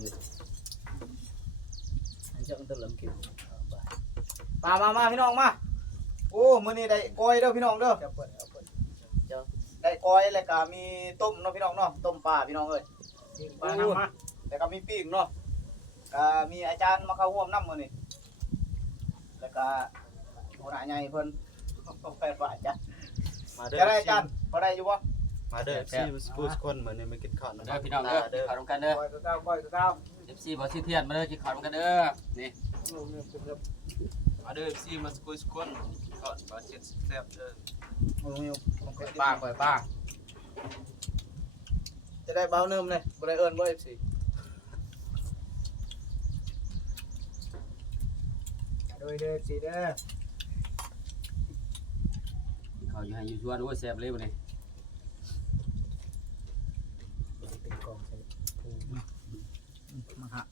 อยู่อันเจ้ามันต้องเริ่มกินมามามาพี่น้องมา โอ้มื้อนี้ได้ก้อยเด้อพี่น้องเด้อจะเปิดเอาเปิดได้ก้อยแล้วก็มีต้มเนาะพี่น้องเนาะ ต้มปลาพี่น้องเอ้ยยิงปลาทำมาแล้วก็มีปิ้งเนาะก็มีอาจารย์มาเข้าร่วมนำมื้อนี้แล้วก็หัวหน้าใหญ่เพิ่นต้องไปฝ่ายจ้ะมาเด้อจะได้อาจารย์พอได้อยู่บ่ มาเด้อซีสกูสคนเหมือนนี่มากินข้าวมานะเด้อพี่น้องเด้อกินข้าวร่วมกันเด้อก้อยตัวเก้าก้อยตัวเก้า FC บ่สิเทียนมาเด้อกินข้าวร่วมกันเด้อนี่โอ้เนี่ยเป็นแบบมาเด้อซีมาสกูสคนข้าวบาเจ็ดแซ่บเด้อมึงมีผมเคปล่อยยป้าป้าปล่อยป้าจะได้เบาเนิมเลยบ่ได้เอิ้นบ่ FC โดยเด้อสีเด้อกินข้าวอยู่ให้อยู่ชวนโอ้ยแซ่บเลยบ่นี่เป็นกองใส่ปู มาฮะ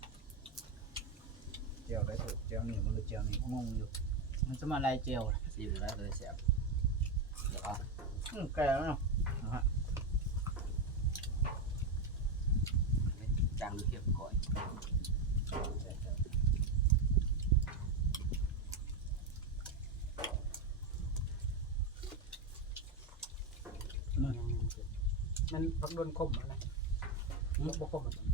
เจียวได้ถูกเจียวนี่มันเลยเจียวนี่งงอยู่ มันจะมาอะไรเจียวล่ะซีบ่ได้เลยแซ่บเดี๋ยวเอาอืมแก่แล้วเนาะนะฮะจางดูเค็มก่อยมันพักโดนคมอะนะมันบ่คมอะ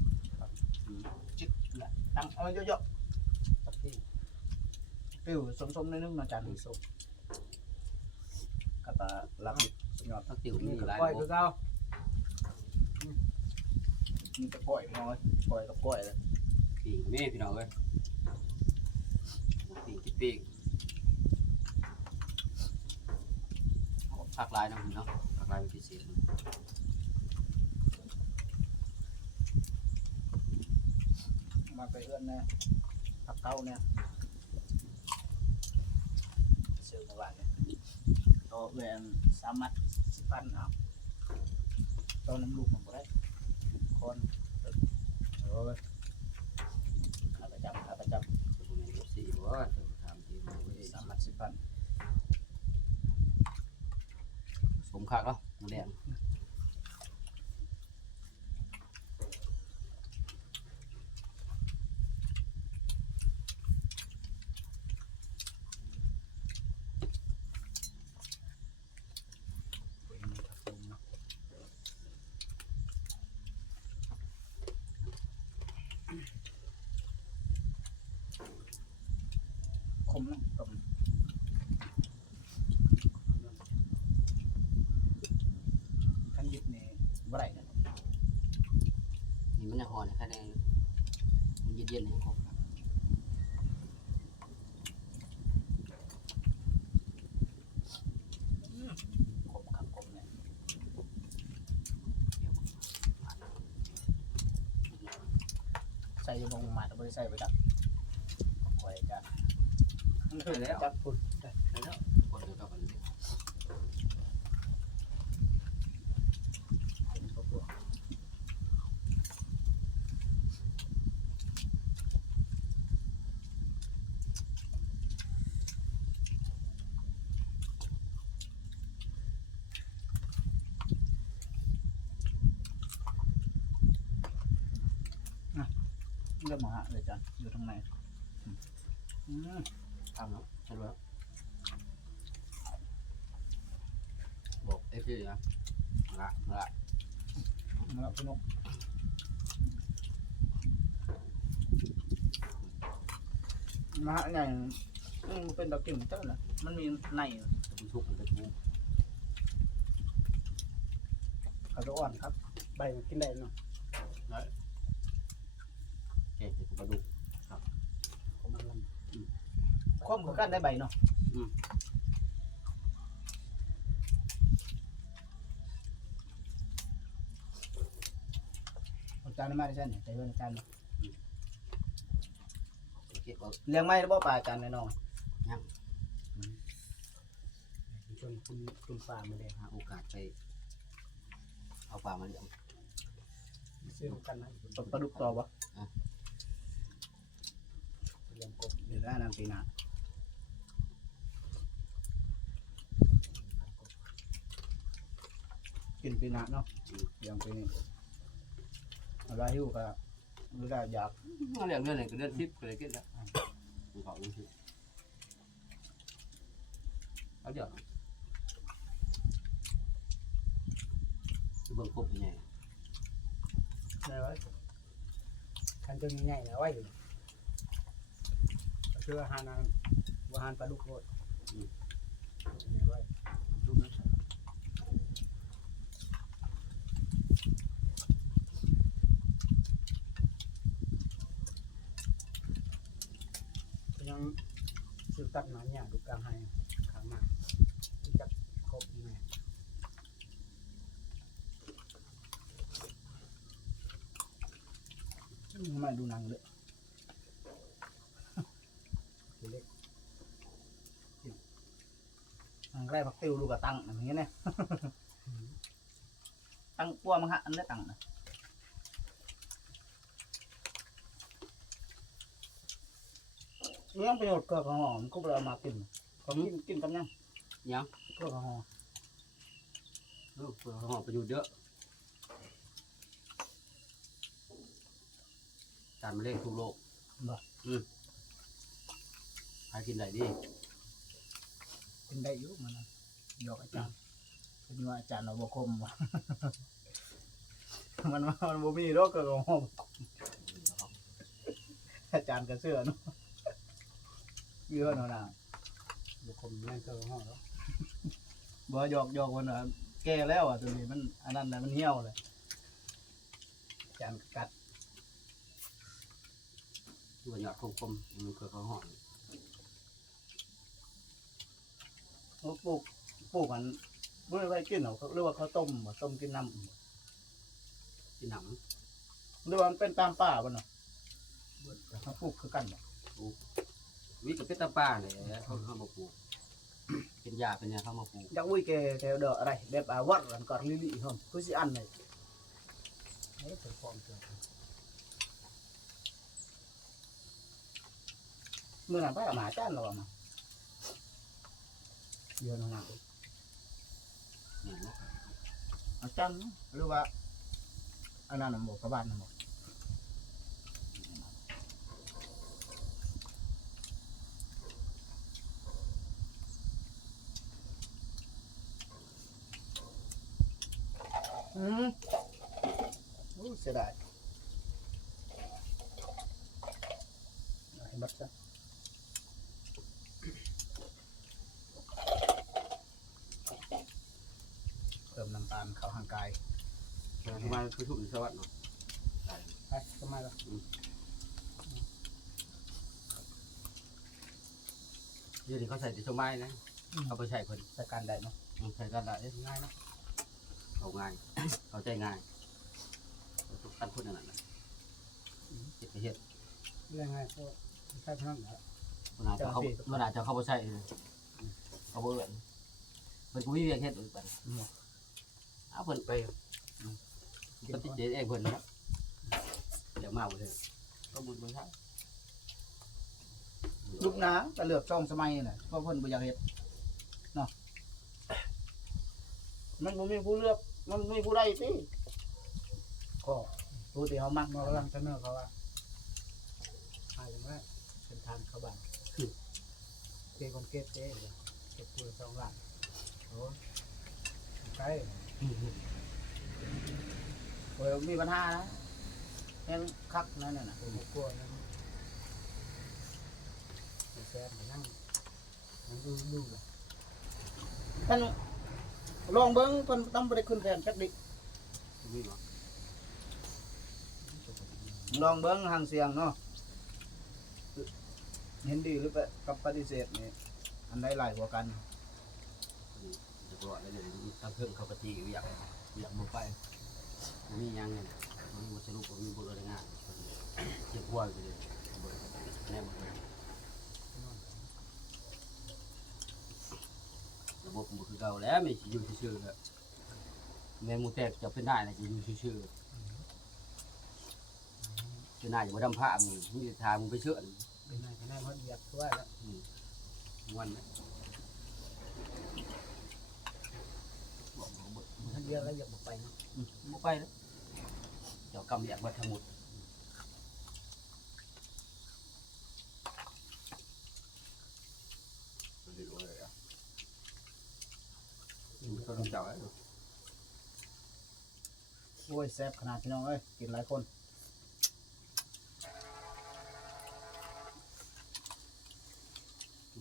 จิกแหละตั้งเอาเยอะๆตับที่ๆปิ้วสมๆในนึงเนาะจานสุกกระตาลับสุดยอดทั้งติ๋วนี่ก็หลายก้อยโอ้ตัวเก้ามีแต่ก้อยน้อยก้อยกับก้อยเลยปีกนี่พี่น้องเอ้ยปีกที่ปีกผักลายนะพี่เนาะผักลายเป็นพิเศษ มาไปเอื้อนน่ผักเต้าเนี่ยซื้อมาบ้านเนี่ยโตเอื้อนสามมัดสิบพันเอาตอนน้ำลูกมันบ่ได้คนเออขาประจำขาประจำสี่บ่ถามทีบ่เว้ยำสามมัดสิบพันสมคักเนาะหมูแดง คมนะต้มขั้นยึดนี่บ่ได้นะ นี่มันจะห่อในแค่นี้มัน เย็นให้ครบครับคมครับคมเนี่ยใส่ลงมาแต่ไม่ได้ใส่ไปจับคอยกันไปแล้วจับพุด ไปแล้วคนเดียวกับมันเลย เป็นพวกพวก เริ่มมาฮะเลยจันอยู่ตรงไหนอืมทำแล้วใช่ไหมบอกเอฟซีนะละละมาแล้วพี่นกมาฮะใหญ่อืมมันเป็นดอกกิ่งเจ้าน่ะมันมีในอยู่มันสุกมันจะปูเขาจะอ่อนครับ ใบมันกินได้เนาะ แกงจะ ปลาดุกของมันลควบกับกันได้ใบเนาะเอาจานมาได้ใช่ไหมแต่เรื่องจานเนาะเก็บเอาเลี้ยงไม้หรือเปล่าปลาจานน้อยำจนคุณคุณปลามาเลยหาโอกาสไป เอาปลามาเลี้ยงซื้อกันนะๆตกปลาดุกต่อปะเลี้ ยงกบเดี๋ยวได้นำปีหน้ากินปีหน้าเนาะเลี้ยงปีนี้เอาไว้หิวกับหรือได้อยากเอาเรื่องเรื่องไหนก็เรื่องทิพย์ก็เลยกินแล้วมันเขาเรื่องทิพย์เอาเดี๋ยวเบิ่งครบยังไงได้ไว้คันตัวใหญ่ๆนะไว้อยู่ก็ คืออาหารนั้นอาหารปลาดุกโคตรนี่ไว้ดูนะยังสืบตัดหมาเนี่ยดูกลางให้ข้างหน้าที่จับครบนี่แม่ไม่ดูหนังเลย ทีเล็ก หนังแรกพักติวดูกับตังอย่างนี้เนี่ย ตังกลัวมั้งฮะอันได้ตังนะเรื่องประโยชน์เกลือกับหอมก็เรามากินเขากินกินกันยังยังเกลือกับหอมเออเปิดหอประโยชน์เยอะการมาเล่นทั่วโลกอืมใครกินไหน ดีกินได้อยุ่มันนะหยอกอาจารย์เป็นว่าอาจารย์เราบคมว่ะมันว่ามันบ่มีโรคเกลือกับหอมอาจารย์กระเสื้อเนาะเยอะเนาะนะบุคคลแม่งเจอห้องแล้วบ่หยอกหยอกวันน่ะแก่แล้วอะตัวนี้มันอันนั้นน่ะมันเหี่ยวเลยอาจารย์กัดตัวหยอดคมๆมันคือเขาหอม เขาปลูกปลูกมันเมื่อไรกินเหรอเขาเรียกว่าเขาวต้มบ่ต้มกินน้ำที่หนหรือว่ามันเป็นตามป่าบ่เนาะเขาปลูกคือกันบ่ำวิกับเป็ดตาป้าเลยเขาเขามาปลูกเป็นยาเป็นยาเขามาปลูกอยากอุ้ยแกแถวเดออะไรแบบอาวัดกันก่อนลิลิครับคือสิอันเลยเฮ้ยเสือฟองเสือเมื่อนั้นไปเอาหมาจ้านเราเอามา เยอะหนักนี่เนาะอาจารย์หรือว่าอันนั้นนะบ่กระบาดน่ะบ่อืมโอ้เสียดายเอาให้บัดซะ เติมน้ำตาลเข้าห่างกายทำไมคือถูกสวัสดิ์เนาะไปทำไมล่ะเดี๋ยวนี้เขาใส่ติชไม้นะเอาไปใช้คนใส่การได้เนาะใส่กันได้ง่ายเนาะเอาง่ายเอาใจง่ายทุกท่านพูดอย่างนั้นนะเห็ดไปเห็ดเรื่องไงก็ใช่เท่านั้นแหละมันอาจจะเขามันอาจจะเข้าไปใช้เขาเบื่อมันกูวิ่งเห็ดอื่นไป เอาเพิ่นไปปฏิเสธเองเพิ่นนะเดี๋ยวมาเลยก็บุญบุญครับลูกน้าก็เลือกช่องสมัยน่ะเพราะเพิ่นบ่อยากเฮ็ดเนาะมันบ่มีผู้เลือก มันบ่มีผู้ใดติก็ผู้ที่เฮามักมากำลังเสนอเขาว่าหาอย่างไรเป็นทางเขาบ้านเกย์คนเกย์เจ๊เก็บปูสองหลังโอ้ใช่ โอ้ยมีปัญหานะแฮงคักนั่นน่ะผมกลัวนะแซมนั่งนั่งดูดูเลยท่านลองเบิ่งเพิ่นต้องบ่ได้ขึ้นแทนจักดิลองเบิ่งห่างเสียงเนาะเห็นดีหรือเปล่ากับปฏิเสธนี่อันใดหลายกว่ากัน รอดแล้วเดี๋ยวทำเครื่องเขาปฏิอยากอยากบุกไปมียังไงมันมีสรุปมีบุญอะไรงานเจ็บหัวไปเลยแน่หมดเลยระบบมันคือเก่าแล้วไม่อยู่ชื่อๆแล้วแม่มูแตกจะเป็นได้นะจะอยู่ชื่อๆจะน่าจะมาดำผ้ามึงมึงจะทามึงไปเชื่อเป็นไงกันแน่เพราะเหยียบทั่วแล้ววันนี้ เดียวแล้วอย่าบุกไปเนาะบุกไปแล้วเจ้ากรรมอยากมาทั้งหมดก็ต้วยแซบขนาดพี่น้องเอ้ยกินหลายคน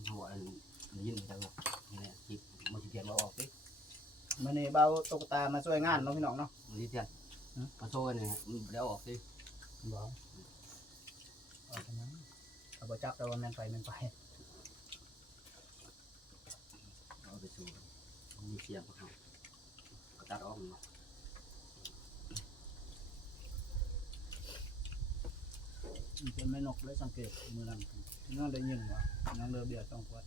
หัวยิ้ยินจังหวะนี่จิบมันจะเปลี่ยนมาออกดิ มื้อนี้เบาตุ๊กตามาช่วยงานเนาะพี่น้องเนาะมันสิเปลี่ยนมาโซ่กันเนี่ยมันแล้วออกดิบ่เอาเท่านั้นเอาบ่จักแต่ว่าแม่นไปแม่นไปเอาไปสู่มีเสียงของเขาก็ตัดออกมามันเป็นแม่นกเลยสังเกตมื้อนั้นน้องได้ยินว่าน้องเลือเบียร์ต้องขวด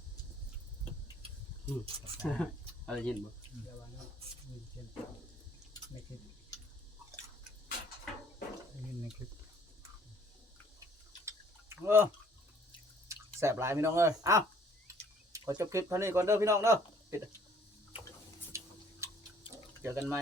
อะไรยินบ่เดี๋ยววันนั้นยินเช่นในคลิปยินในคลิปเออแสบหลายพี่น้องเอ้ยเอ้าขอจบคลิปเท่านี้ก่อนเด้อพี่น้องเด้อปิดเจอกันใหม่